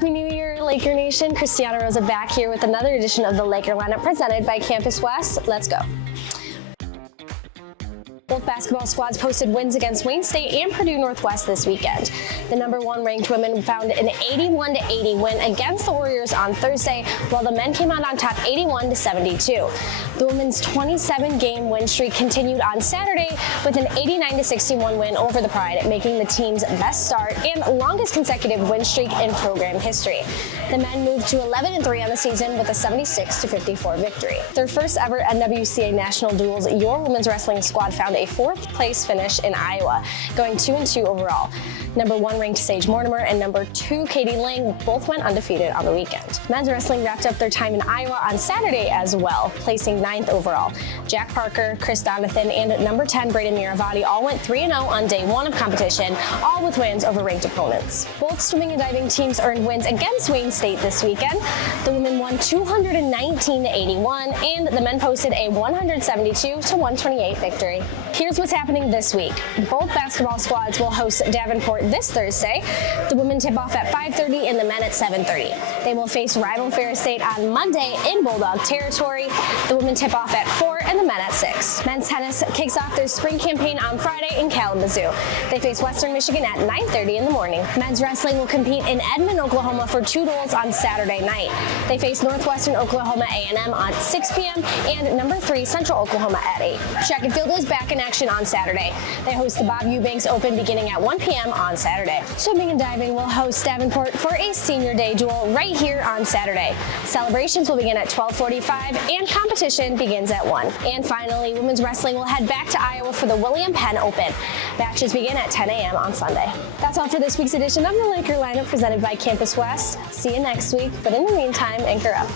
Happy New Year, Laker Nation. Christiana Rosa back here with another edition of the Laker Lineup presented by Campus West. Let's go. Both basketball squads posted wins against Wayne State and Purdue Northwest this weekend. The #1 ranked women found an 81-80 win against the Warriors on Thursday, while the men came out on top 81-72. The women's 27-game win streak continued on Saturday with an 89-61 win over the Pride, making the team's best start and longest consecutive win streak in program history. The men moved to 11-3 on the season with a 76-54 victory. Their first ever NWCA National Duels, your women's wrestling squad found a 4th place finish in Iowa, going 2-2 overall. #1 ranked Sage Mortimer and #2 Katie Lang both went undefeated on the weekend. Men's wrestling wrapped up their time in Iowa on Saturday as well, placing 9th overall. Jack Parker, Chris Donathan, and #10 Braden Miravati all went 3-0 on day 1 of competition, all with wins over ranked opponents. Both swimming and diving teams earned wins against Wayne State this weekend. The women won 219-81, and the men posted a 172-128 victory. Here's what's happening this week. Both basketball squads will host Davenport this Thursday. The women tip off at 5:30 and the men at 7:30. They will face rival Ferris State on Monday in Bulldog territory. The women tip off at 4 and the men at 6. Men's tennis kicks off their spring campaign on Friday in Kalamazoo. They face Western Michigan at 9:30 in the morning. Men's wrestling will compete in Edmond, Oklahoma for 2 duels on Saturday night. They face Northwestern Oklahoma A&M at 6 p.m. and #3 Central Oklahoma at 8. Track and field is back in action on Saturday. They host the Bob Eubanks Open beginning at 1 p.m. on Saturday. Swimming and diving will host Davenport for a senior day duel right here on Saturday. Celebrations will begin at 12:45 and competition begins at 1. And finally, women's wrestling will head back to Iowa for the William Penn Open. Matches begin at 10 a.m. on Sunday. That's all for this week's edition of the Laker Lineup presented by Campus West. See you next week, but in the meantime, anchor up.